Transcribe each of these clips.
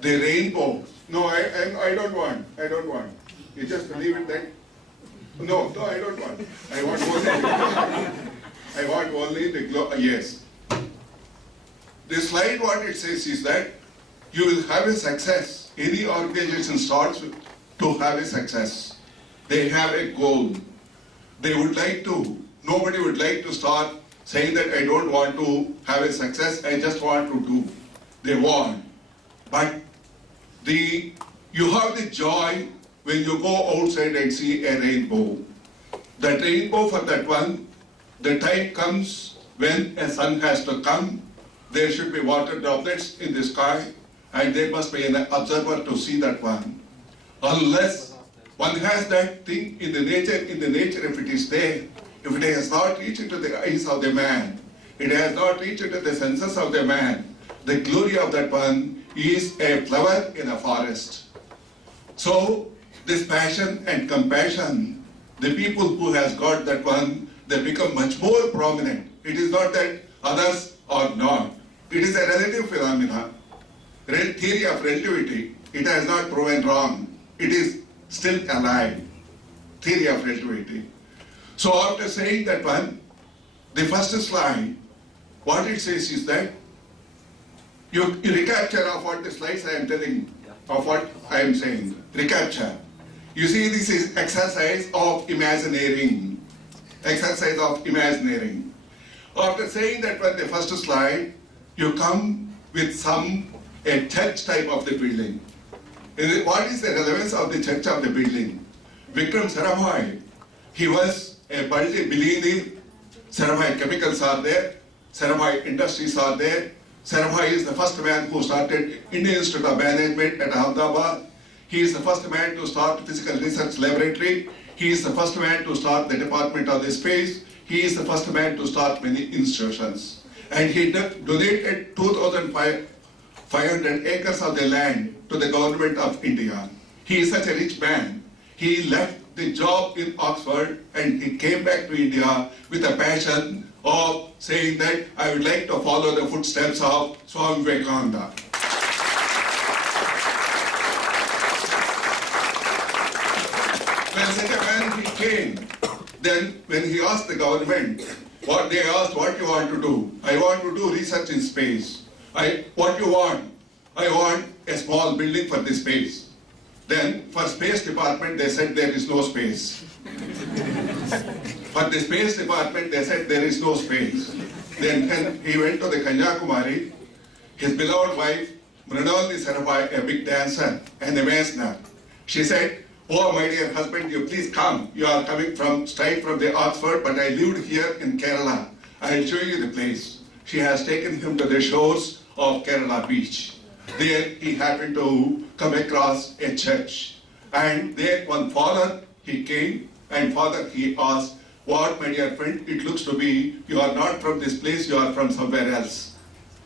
the rainbow. No, I don't want. I don't want. You just leave it that. No, no, I don't want. I want only. I want only the glow. Yes. The slide, what it says is that you will have a success. Any organization starts to have a success. They have a goal. They would like to. Nobody would like to start saying that I don't want to have a success. I just want to do. They want. But you have the joy when you go outside and see a rainbow. That rainbow, for that one, the time comes when a sun has to come. There should be water droplets in the sky, and there must be an observer to see that one. Unless one has that thing in the nature, if it is there, if it has not reached into the eyes of the man, it has not reached into the senses of the man, the glory of that one is a flower in a forest. So, this passion and compassion, the people who has got that one, they become much more prominent. It is not that others are not. It is a relative phenomena. Theory of relativity, it has not proven wrong. It is still alive. Theory of relativity. So after saying that one, the first slide, what it says is that you recapture of what the slides I am telling, of what I am saying. Recapture. You see, this is exercise of imagineering. Exercise of imagineering. After saying that one, the first slide, you come with a church type of the building. What is the relevance of the church of the building? Vikram Sarabhai, he was a multi-billionaire. Sarabhai Chemicals are there. Sarabhai Industries are there. Sarabhai is the first man who started Indian Institute of Management at Ahmedabad. He is the first man to start Physical Research Laboratory. He is the first man to start the Department of the Space. He is the first man to start many institutions. And he donated 2,500 acres of the land to the government of India. He is such a rich man. He left the job in Oxford and he came back to India with a passion of saying that I would like to follow the footsteps of Swami Vivekananda. When such a man he came, then when he asked the government, they asked, what you want to do? I want to do research in space. What you want? I want a small building for the space. Then for space department, they said there is no space. For the space department, they said there is no space. Then he went to the Kanyakumari. His beloved wife, Mrinalini Sarabhai, a big dancer and a masoner. She said, oh my dear husband, you please come. You are coming straight from the Oxford, but I lived here in Kerala. I will show you the place. She has taken him to the shores of Kerala beach. There he happened to come across a church. And there one father, he came, and father he asked, what my dear friend, it looks to be, you are not from this place, you are from somewhere else.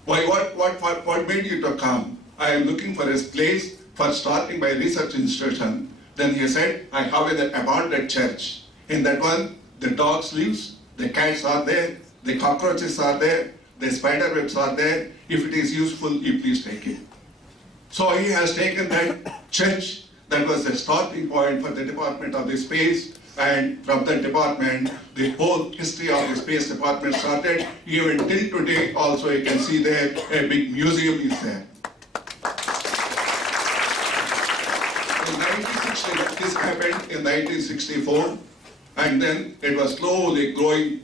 Why, what made you to come? I am looking for a place for starting my research institution. Then he said, I have an abandoned church. In that one, the dogs lives, the cats are there, the cockroaches are there, the spider webs are there. If it is useful, you please take it. So he has taken that church that was the starting point for the Department of the Space, and from that department, the whole history of the Space Department started. Even till today, also you can see there, a big museum is there. This happened in 1964, and then it was slowly growing.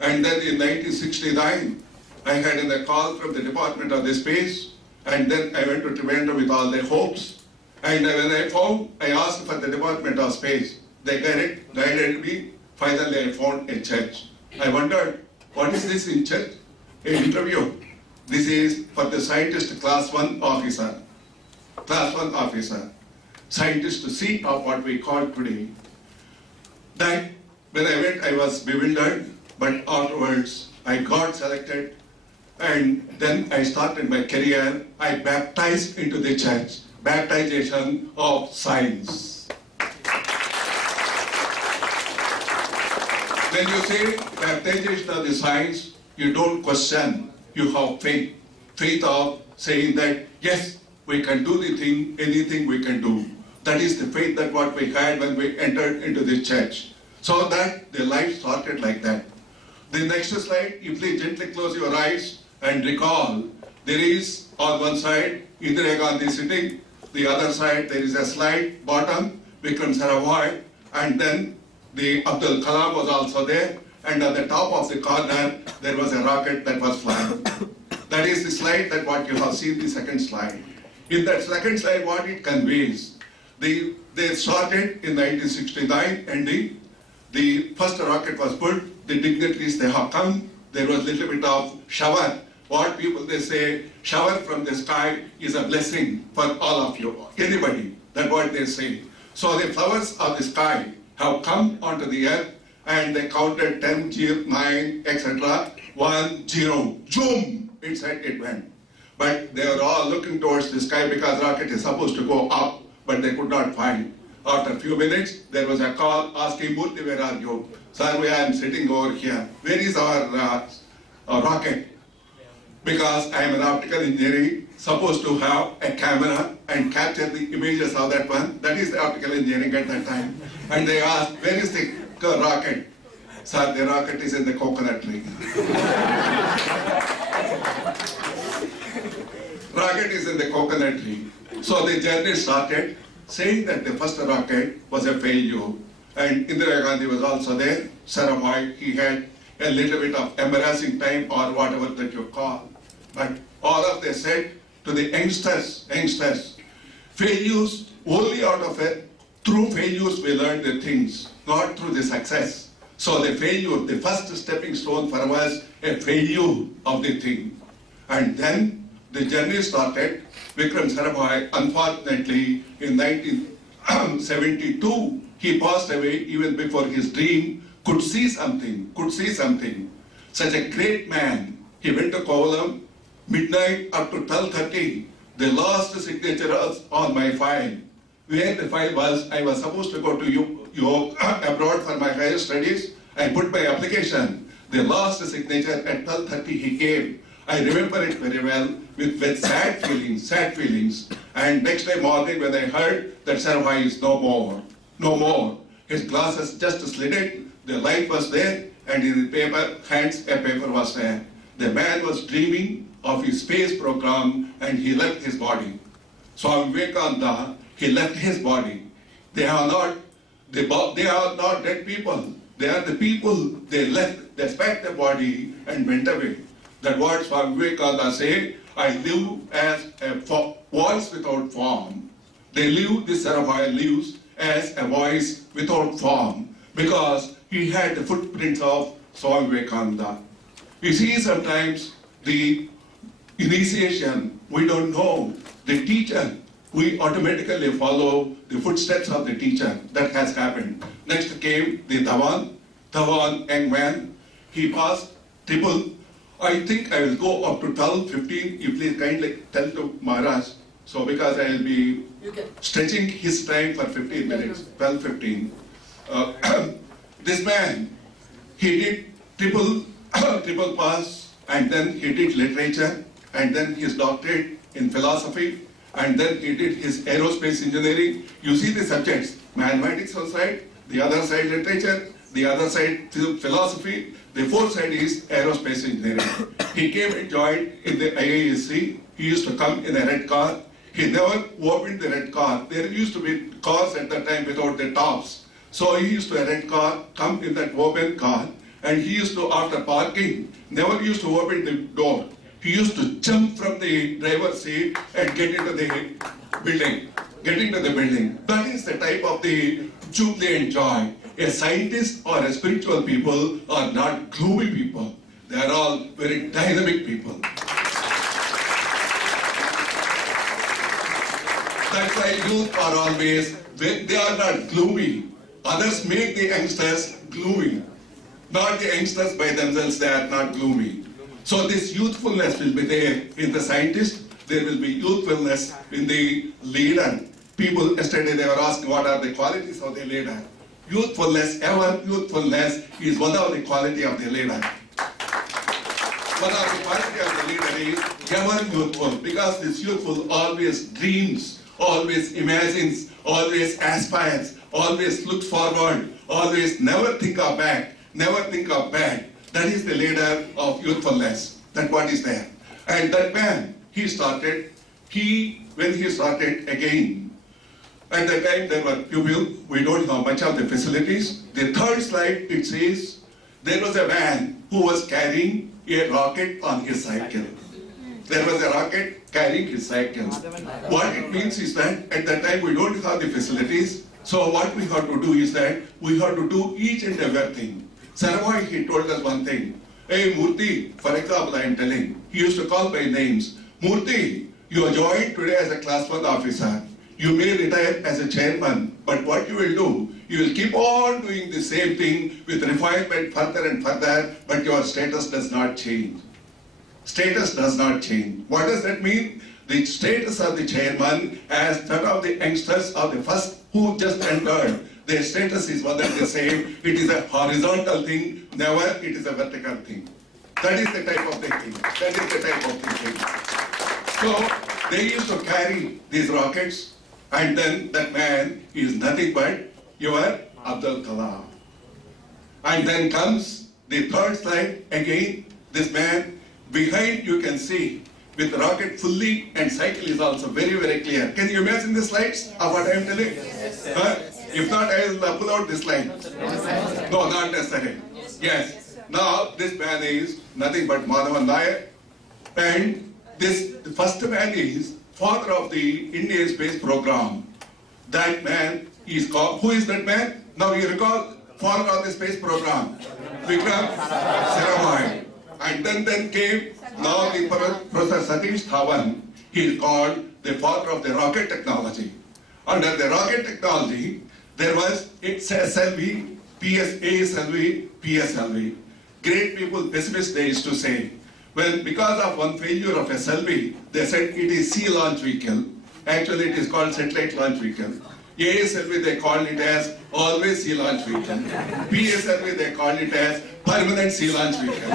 And then in 1969, I had a call from the Department of the Space, and then I went to Trivandrum with all their hopes. And when I asked for the Department of Space. They guided me. Finally, I found a church. I wondered, what is this in church? An interview. This is for the scientist class 1 officer. Class 1 officer. Scientist C of what we call today. That when I went, I was bewildered, but afterwards I got selected, and then I started my career. I baptized into the church. Baptization of science. When you say baptization of the science, you don't question. You have faith. Faith of saying that, yes, we can do the thing, anything we can do. That is the faith that what we had when we entered into the church. So that the life started like that. The next slide, if you gently close your eyes and recall, there is on one side Indira Gandhi sitting, the other side there is a slide, bottom, Vikram Sarabhai, and then the Abdul Kalam was also there, and at the top of the corner there was a rocket that was flying. That is the slide that what you have seen, the second slide. In that second slide, what it conveys, they started in 1969 ending. The first rocket was put, the dignitaries they have come, there was a little bit of shower. What people they say, shower from the sky is a blessing for all of you, anybody, that's what they say. So the flowers of the sky have come onto the earth and they counted 10, 9, etc. 1, 0, zoom, inside it went. But they were all looking towards the sky because rocket is supposed to go up, but they could not find. After a few minutes, there was a call asking, Murthy, where are you? Sir, I am sitting over here. Where is our rocket? Because I am an optical engineer, supposed to have a camera and capture the images of that one. That is the optical engineering at that time. And they asked, where is the rocket? Sir, the rocket is in the coconut tree. Rocket is in the coconut tree. So the journey started saying that the first rocket was a failure. And Indira Gandhi was also there. Sarabhai, he had a little bit of embarrassing time or whatever that you call. But all of them said to the youngsters, failures, only out of it, through failures we learn the things, not through the success. So the failure, the first stepping stone for us, a failure of the thing. And then the journey started. Vikram Sarabhai, unfortunately, in 1972, he passed away even before his dream, could see something. Such a great man. He went to Kovalam, midnight up to 12:30. The last signature was on my file. Where the file was, I was supposed to go to abroad for my higher studies. I put my application. The last signature at 12:30 he gave. I remember it very well with sad feelings. And next day morning when I heard that Sarabhai is no more. His glasses just slid, the light was there, and in the hands a paper was there. The man was dreaming of his space program and he left his body. Swami Vivekananda, he left his body. They are not dead people. They are the people, they left, they packed the body and went away. That what Swami Vivekananda said, I live as a voice without form. This Sarabhai lives as a voice without form because he had the footprints of Swami Vivekananda. You see, sometimes the initiation, we don't know. The teacher, we automatically follow the footsteps of the teacher. That has happened. Next came the Dhawan, young man. He passed triple. I think I will go up to 12, 15. You please kindly tell to Maharaj. So because I will be stretching his time for 15 minutes, 12, 15. This man, he did triple pass, and then he did literature, and then his doctorate in philosophy, and then he did his aerospace engineering. You see the subjects, mathematics one side, the other side literature, the other side philosophy, the fourth side is aerospace engineering. He came and joined in the IISc. He used to come in a red car. He never opened the red car. There used to be cars at that time without the tops. So he used to a red car, come in that open car, and he used to, after parking, never used to open the door. He used to jump from the driver's seat and get into the building. That is the type of the jubilee and joy. A scientist or a spiritual people are not gloomy people. They are all very dynamic people. That's why youth are always, they are not gloomy. Others make the youngsters gloomy. Not the youngsters by themselves, they are not gloomy. So this youthfulness will be there in the scientist, there will be youthfulness in the leader. People yesterday they were asking what are the qualities of the leader. Youthfulness is one of the quality of the leader. one of the quality of the leader is ever youthful, because this youthful always dreams, always imagines, always aspires, always looks forward, always never think of back, never think of bad. That is the leader of youthfulness. That what is there. And that man, when he started again, at the time there were people, we don't know much of the facilities. The third slide, it says, there was a man who was carrying a rocket on his cycle. There was a rocket carrying his cycle. What it means is that at that time we don't have the facilities. So what we have to do is that we have to do each and everything. Sarabhai, he told us one thing. Hey Murthy, for example, I am telling, he used to call by names. Murthy, you are joined today as a class 1 officer. You may retire as a chairman, but what you will do, you will keep on doing the same thing with refinement further and further, but your status does not change. Status does not change. What does that mean? The status of the chairman as that of the youngsters or the first who just entered, their status is one and the same. It is a horizontal thing, never it is a vertical thing. That is the type of thinking. That is the type of thinking. So they used to carry these rockets, and then that man is nothing but your Abdul Kalam. And then comes the third slide again. This man behind, you can see with rocket fully, and cycle is also very, very clear. Can you imagine the slides of what I am telling? Yes, If not, I will pull out this slide. No, not necessary. Yes. Now this man is nothing but Madhavan Nair, and the first man is father of the Indian space program. That man is called, who is that man? Now you recall, father of the space program, Vikram Sarabhai. And then came now the Professor Satish Dhawan. He is called the father of the rocket technology. Under the rocket technology, there was SLV, ASLV, PSLV. Great people, pessimists, they used to say, well, because of one failure of SLV, they said it is sea launch vehicle. Actually, it is called satellite launch vehicle. ASLV, they called it as always sea launch vehicle. PSLV, they called it as permanent sea launch vehicle.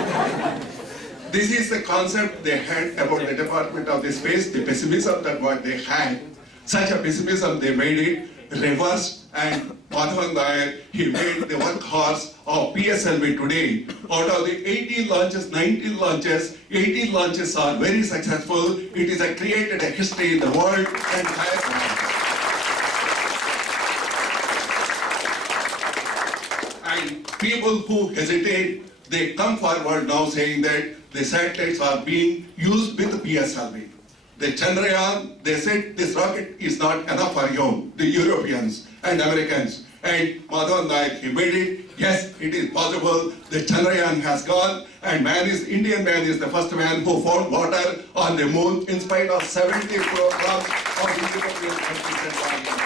This is the concept they had about the Department of the Space, the pessimism that what they had. Such a pessimism, they made it reversed, and Madhavan Nair, he made the workhorse of PSLV today. Out of the 18 launches, 19 launches, 18 launches are very successful. It is created a history in the world and and people who hesitate, they come forward now saying that the satellites are being used with PSLV. The Chandrayaan, they said this rocket is not enough for you, the Europeans and Americans. And Madhavan Nair, he made it. Yes, it is possible. The Chandrayaan has gone, and Indian man is the first man who found water on the moon in spite of 70 programs of European countries and parliaments.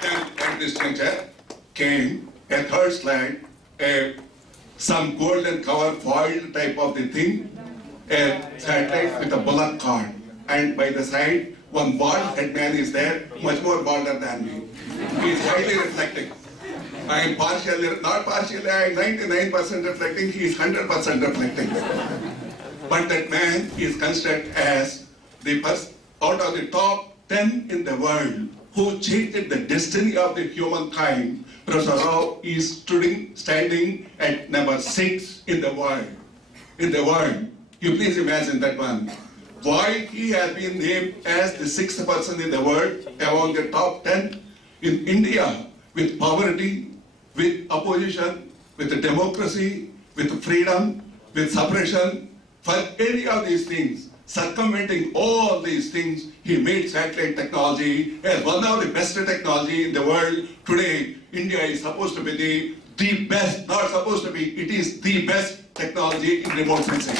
Then at this juncture came a third slide, some golden cover foil type of the thing, a satellite with a bullock cart, and by the side, one bald head man is there, much more balder than me. He is highly reflecting. I am not partially, I am 99% reflecting, he is 100% reflecting. But that man is considered as the first out of the top 10 in the world who changed the destiny of the humankind. Professor Rao is standing at number 6 in the world. In the world. You please imagine that one. Why he has been named as the 6th person in the world among the top 10 in India, with poverty, with opposition, with democracy, with freedom, with suppression. For any of these things, circumventing all these things, he made satellite technology as one of the best technology in the world. Today, India is supposed to be the best, not supposed to be, it is the best technology in remote sensing.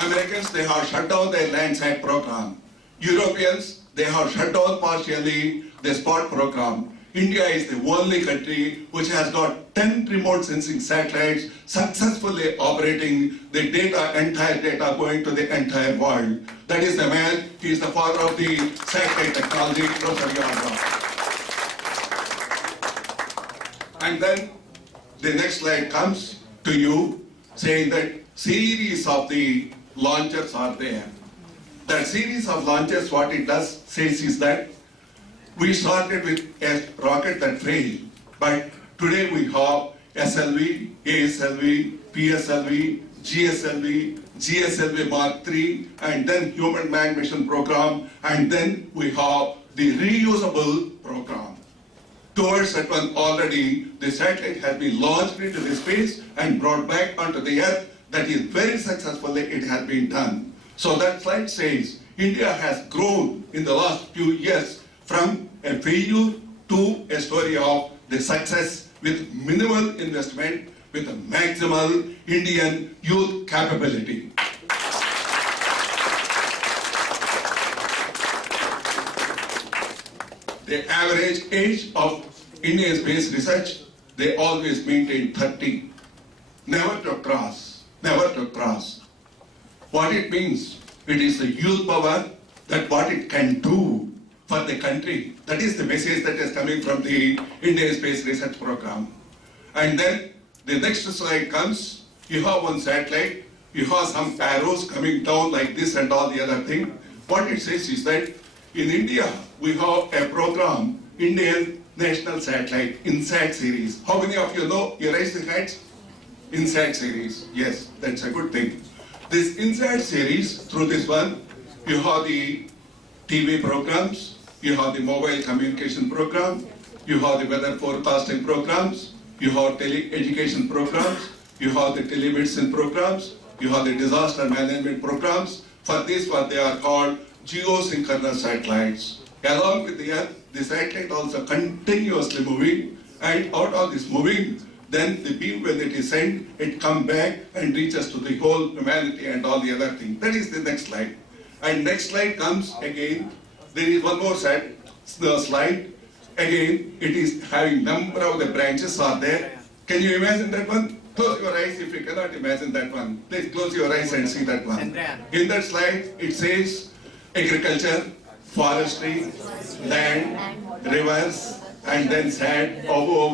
Americans, they have shut down their Landsat program. Europeans, they have shut down partially the SPOT program. India is the only country which has got 10 remote sensing satellites successfully operating the data, entire data going to the entire world. That is the man, he is the father of the satellite technology, Professor Yadav. And then the next slide comes to you saying that series of the launchers are there. That series of launchers, what it does says is that we started with a rocket that failed, but today we have SLV, ASLV, PSLV, GSLV, GSLV Mark III, and then Human Manned Mission Program, and then we have the reusable program. Towards that one already, the satellite has been launched into the space and brought back onto the Earth. That is very successfully it has been done. So that slide says India has grown in the last few years from a failure to a story of the success with minimal investment, with a maximal Indian youth capability. The average age of Indian space research, they always maintain 30. Never to cross, never to cross. What it means, it is the youth power, that what it can do for the country. That is the message that is coming from the Indian Space Research Program. And then the next slide comes, you have one satellite, you have some arrows coming down like this and all the other thing. What it says is that in India, we have a program, Indian National Satellite, INSAT series. How many of you know? You raise the hands? INSAT series, yes, that's a good thing. This INSAT series, through this one, you have the TV programs, you have the mobile communication program, you have the weather forecasting programs, you have tele-education programs, you have the telemedicine programs, you have the disaster management programs. For this one, they are called geosynchronous satellites. Along with the satellite also continuously moving, and out of this moving, then the beam, when it is sent, it comes back and reaches to the whole humanity and all the other things. That is the next slide. And next slide comes again. There is one more slide. Again, it is having number of the branches are there. Can you imagine that one? Close your eyes if you cannot imagine that one. Please close your eyes and see that one. In that slide, it says agriculture, forestry, land, rivers, and then sand,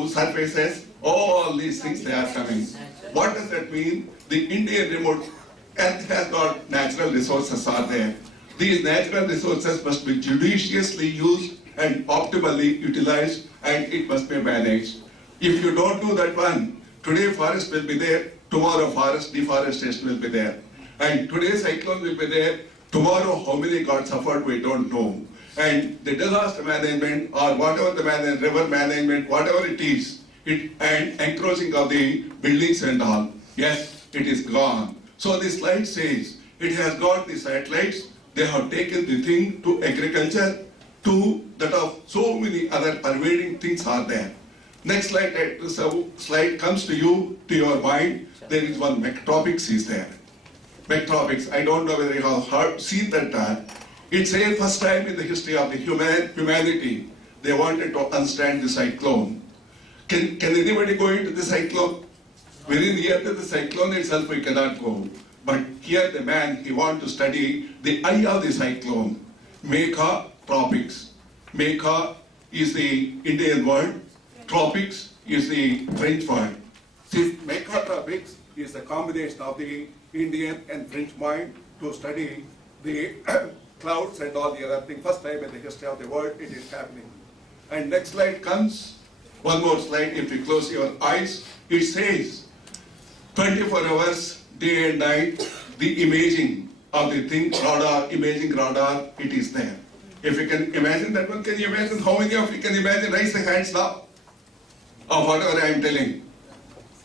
surfaces. All these things they are coming. What does that mean? The Indian remote Earth has got natural resources are there. These natural resources must be judiciously used and optimally utilized, and it must be managed. If you don't do that one, today forest will be there, tomorrow forest deforestation will be there. And today cyclone will be there, tomorrow how many got suffered we don't know. And the disaster management or whatever the river management, whatever it is, and encroaching of the buildings and all, yes, it is gone. So this slide says, it has got the satellites, they have taken the thing to agriculture, to that of so many other pervading things are there. Next slide comes to you, to your mind, there is one Vectropics is there. Vectropics, I don't know whether you have seen that. It's a first time in the history of the humanity, they wanted to understand the cyclone. Can anybody go into the cyclone? Very near to the cyclone itself we cannot go. But here the man, he wants to study the eye of the cyclone. Mekha tropics. Mekha is the Indian word. Tropics is the French word. See, Mekha tropics is a combination of the Indian and French mind to study the clouds and all the other things. First time in the history of the world it is happening. And next slide comes. One more slide, if you close your eyes, it says 24 hours, day and night, the imaging of the thing, imaging radar, it is there. If you can imagine that one, can you imagine how many of you can imagine? Raise the hands now of whatever I am telling.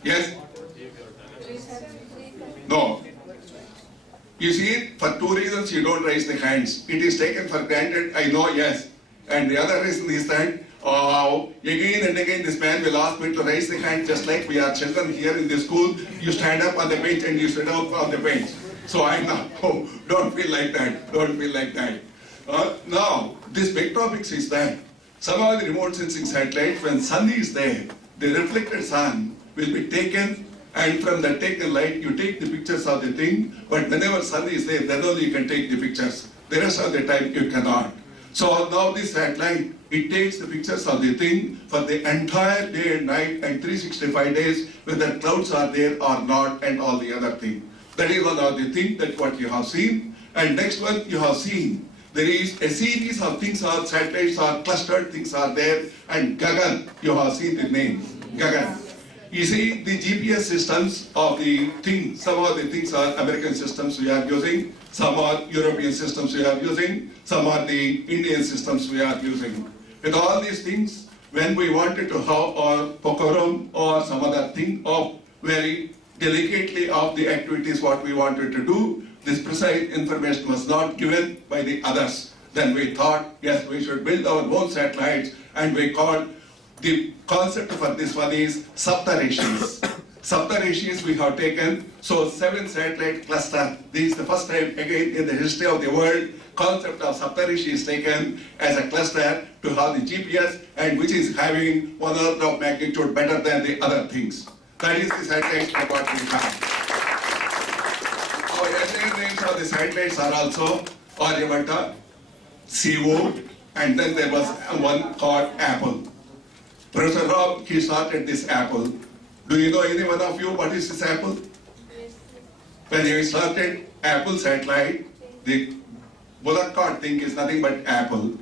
Yes? No. You see, for two reasons you don't raise the hands. It is taken for granted, I know, yes. And the other reason is that again and again this man will ask me to raise the hand just like we are children here in the school. You stand up on the bench and you sit down on the bench. So I'm not, don't feel like that, don't feel like that. Now, this Vectropics is that some of the remote sensing satellites, when sun is there, the reflected sun will be taken, and from the taken light you take the pictures of the thing, but whenever sun is there, then only you can take the pictures. The rest of the time you cannot. So now this satellite, It takes the pictures of the thing for the entire day and night and 365 days, whether clouds are there or not and all the other thing. That is one of the things that what you have seen. And next one you have seen. There is a series of things are satellites are clustered, things are there, and Gagan, you have seen the name, Gagan. You see the GPS systems of the things, some of the things are American systems we are using, some are European systems we are using, some are the Indian systems we are using. With all these things, when we wanted to have our Pokorum or some other thing of very delicately of the activities what we wanted to do, this precise information was not given by the others. Then we thought, yes, we should build our own satellites, and we called the concept for this one is Saptarishis. Saptarishis we have taken, so 7 satellite cluster. This is the first time again in the history of the world, concept of Saptarishi is taken as a cluster to have the GPS, and which is having 1 order of magnitude better than the other things. That is the satellites that what we have. Our earlier names of the satellites are also Aryabhatta, CO, and then there was one called Apple. Professor Rao, he started this Apple. Do you know any one of you what is this Apple? When he started Apple satellite, the bullock cart thing is nothing but Apple.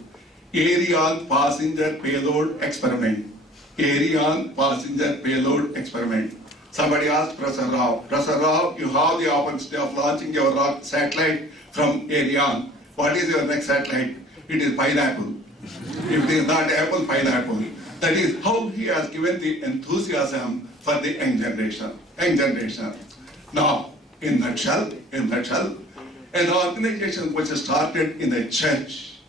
Ariane passenger payload experiment. Ariane passenger payload experiment. Somebody asked Professor Rao, you have the opportunity of launching your rock satellite from Ariane. What is your next satellite? It is pineapple. If it is not apple, pineapple. That is how he has given the enthusiasm for the young generation. Now, in nutshell, an organization which started in the church,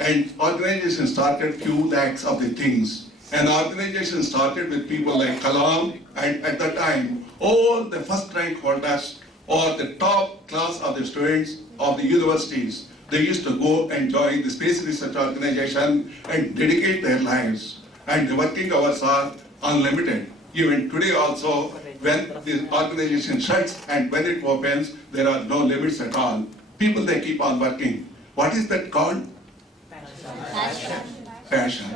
and organization started few lakhs of the things. An organization started with people like Kalam, and at that time, all the first rank holders or the top class of the students of the universities, they used to go and join the Space Research Organization and dedicate their lives. And the working hours are unlimited. Even today also, when the organization shuts and when it opens, there are no limits at all. People, they keep on working. What is that called? Passion.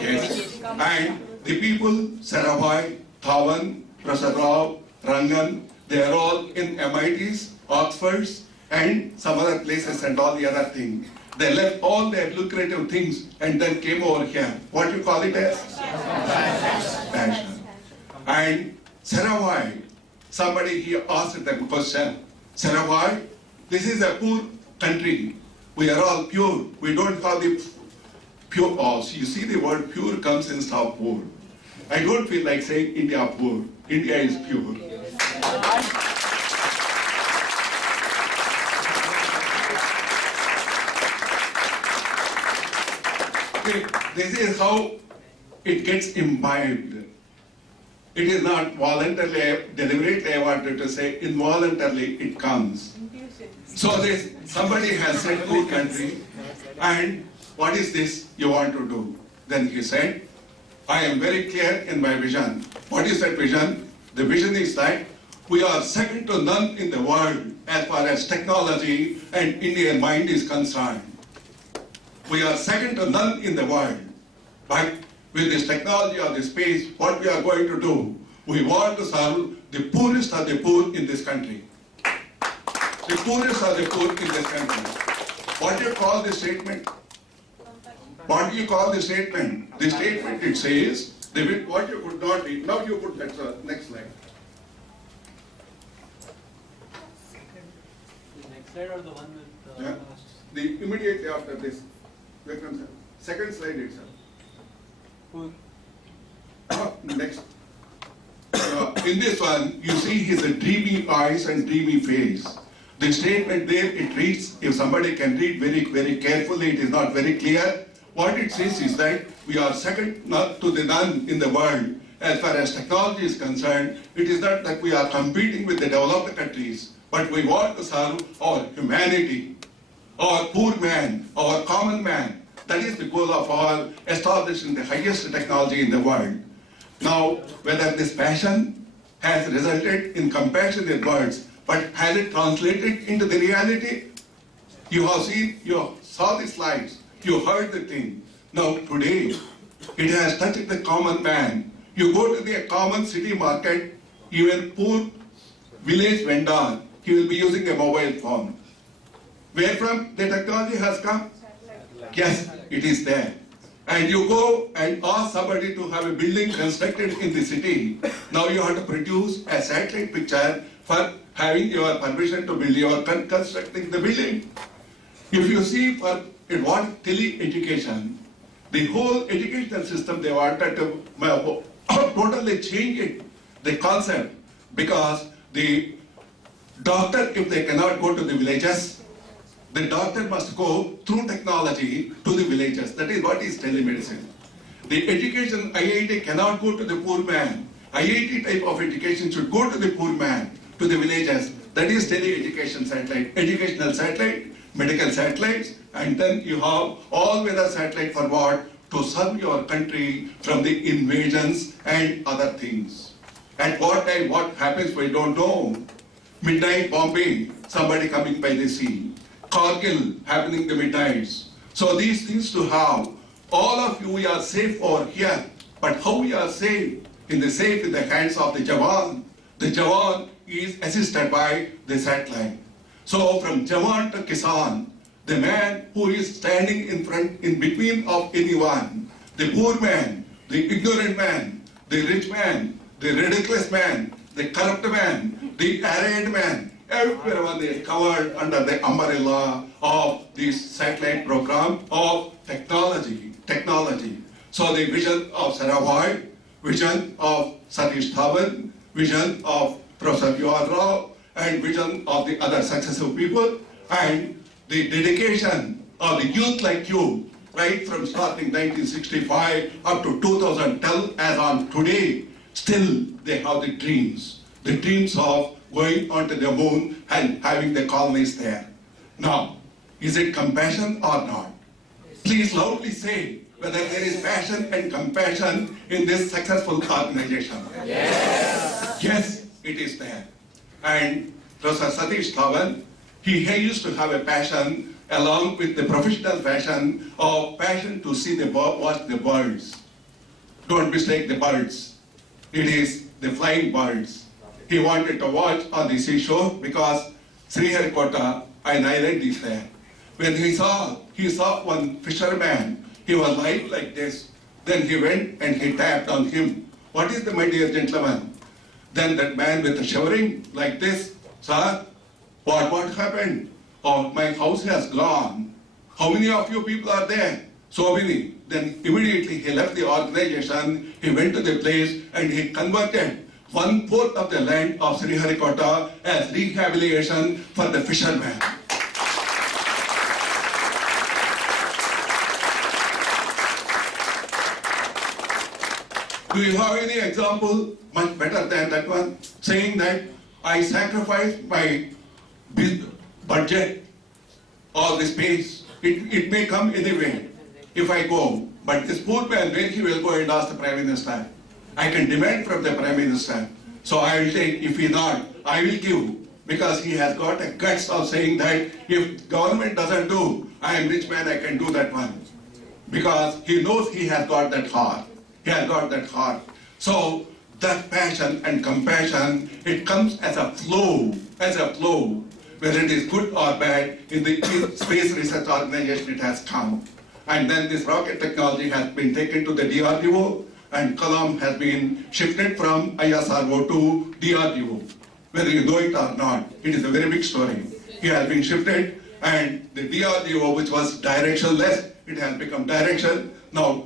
Yes. And the people, Sarabhai, Dhawan, Professor Rao, Rangan, they are all in MITs, Oxfords, and some other places and all the other things. They left all their lucrative things and then came over here. What do you call it as? Passion. And Sarabhai, somebody here asked them question, Sarabhai, this is a poor country. We are all pure. We don't have the pure. Oh, you see the word pure comes instead of poor. I don't feel like saying India poor. India is pure. This is how it gets imbibed. It is not voluntarily, deliberately I wanted to say, involuntarily it comes. So somebody has said poor country, and what is this you want to do? Then he said, I am very clear in my vision. What is that vision? The vision is that we are second to none in the world as far as technology and Indian mind is concerned. We are second to none in the world. But with this technology of the space, what we are going to do, we want to serve the poorest of the poor in this country. The poorest of the poor in this country. What do you call this statement? What do you call the statement? The statement, it says, what you could not read. Now you put that next slide. The next slide or the one with Yeah. The immediately after this. Vikram sir. Second slide itself. Next. In this one, you see his dreamy eyes and dreamy face. The statement there, it reads, if somebody can read very, very carefully, it is not very clear. What it says is that we are second not to the none in the world. As far as technology is concerned, it is not that we are competing with the developed countries, but we want to serve our humanity, our poor man, our common man. That is the goal of our establishing the highest technology in the world. Now, whether this passion has resulted in compassionate words, but has it translated into the reality? You have seen, you saw the slides, you heard the thing. Now today, it has touched the common man. You go to the common city market, even poor village vendor, he will be using a mobile phone. Where from the technology has come? Yes, it is there. And you go and ask somebody to have a building constructed in the city. Now you have to produce a satellite picture for having your permission to build your constructing the building. If you see for in what tele-education, the whole educational system they wanted to totally change it, the concept, because the doctor, if they cannot go to the villages, the doctor must go through technology to the villages. That is what is telemedicine. The education, IIT cannot go to the poor man. IIT type of education should go to the poor man, to the villages. That is tele-education satellite, educational satellite, medical satellites, and then you have all weather satellite for what? To serve your country from the invasions and other things. At what time, what happens, we don't know. Midnight bombing, somebody coming by the sea. Kargil happening the midnights. So these things to have, all of you, we are safe over here. But how we are safe? In the hands of the Jawan. The Jawan is assisted by the satellite. So from Jawan to Kisan, the man who is standing in front, in between of anyone, the poor man, the ignorant man, the rich man, the ridiculous man, the corrupt man, the arrogant man, everyone is covered under the umbrella of this satellite program of technology. So the vision of Sarabhai, vision of Satish Dhawan, vision of Professor Yuval Rao, and vision of the other successful people, and the dedication of the youth like you, right from starting 1965 up to 2012 as on today, still they have the dreams of going onto the moon and having the colonies there. Now, is it compassion or not? Please loudly say whether there is passion and compassion in this successful organization. Yes. Yes, it is there. And Professor Satish Dhawan, he used to have a passion along with the professional passion to see watch the birds. Don't mistake the birds. It is the flying birds. He wanted to watch on the seashore because Sriharikota and island is there. When he saw one fisherman, he was lying like this. Then he went and he tapped on him. What is the, my dear gentleman? Then that man with the shivering like this, sir, what happened? Oh, my house has gone. How many of you people are there? So many. Then immediately he left the organization, he went to the place and he converted 1/4 of the land of Sriharikota as rehabilitation for the fishermen. Do you have any example much better than that one? Saying that I sacrificed my budget or the space. It may come anyway if I go. But this poor man, where he will go and ask the Prime Minister? I can demand from the Prime Minister. So I will take, if he not, I will give. Because he has got a guts of saying that if government doesn't do, I am rich man, I can do that one. Because he knows he has got that heart. He has got that heart. So that passion and compassion, it comes as a flow, whether it is good or bad, in the space research organization it has come. And then this rocket technology has been taken to the DRDO, and Kalam has been shifted from ISRO to DRDO. Whether you know it or not, it is a very big story. He has been shifted, and the DRDO, which was directionless, it has become direction. Now